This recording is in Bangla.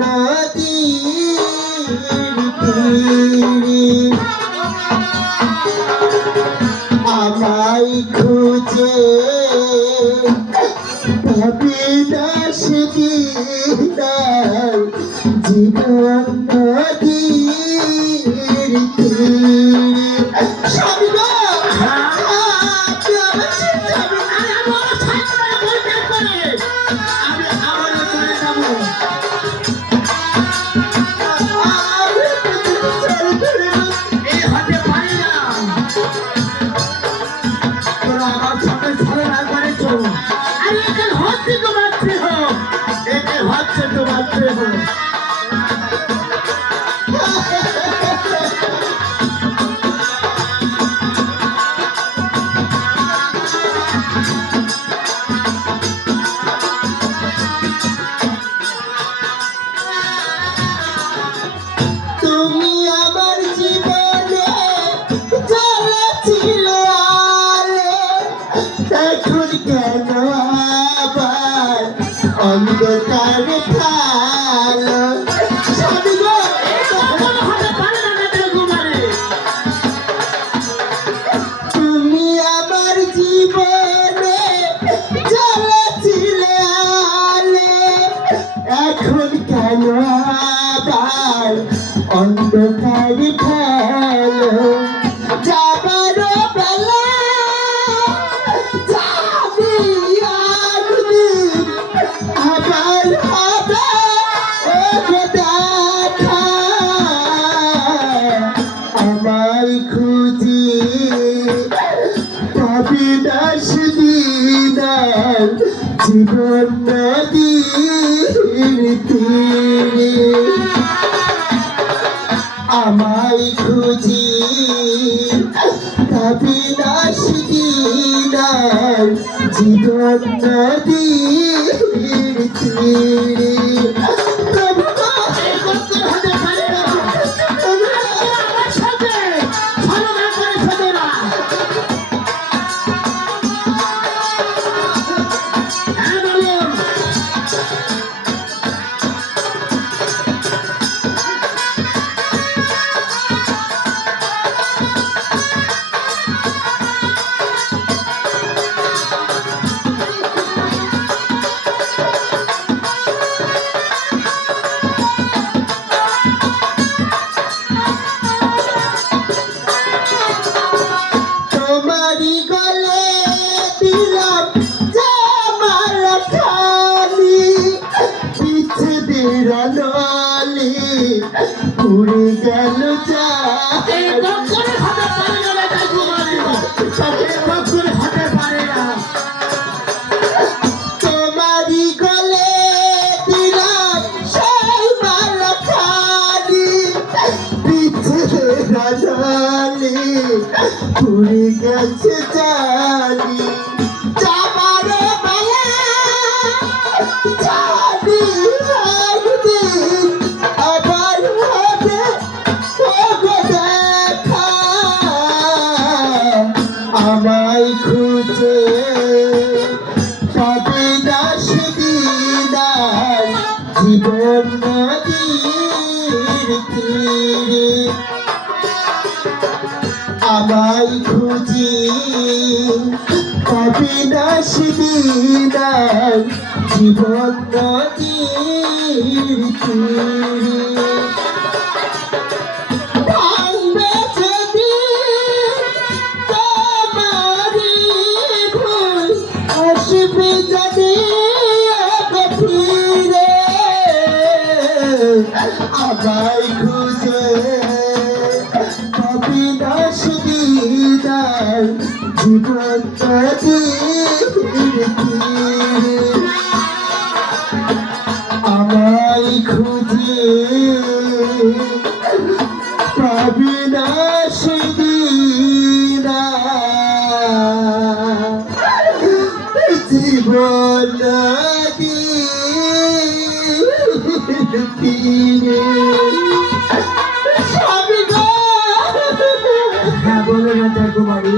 নদীর তীরে আমায় খুঁজে পাবি না সেদিন জীবন নদীর তীরে সবই তুমি আমার জীবনে জ্বালাছিলে আলো, এখন কেন আবার অন্ধকারে কালো? তুমি আমার জীবনে জ্বালাছিলে আলো, এখন কেন আবার অন্ধকারে কালো? যাবার বেলা যাবি একদিন আবার হবে দেখা, আমায় খুঁজি পাবি না সেদিন জীবন নদীর তীরে আমায় খুঁজি পাবি না সেদিন জীবন নদীর তীরে পুরে গেল তোমারি গলে দিলাম সেই মালা খালি, পিছে পুরে গেছে জানি যাবার বেলা জানি একদিন আবার হবে দেখা, আমায় খুঁজে পাবি না সেদিন জীবন নদীর তীরে আমায় খুঁজি পাবি না সেদিন জীবন নদীর তীরে ভাঙবে যদি তোমারি ভুল আসবে যদি ফিরে আমায় খুঁজে পাবি না সেদিন জীবন নদীর তীরে আমায় খুঁজে পাবি না সেদিন জীবন নদীর তীরে। হ্যাঁ বলো না ঠাকুমারি।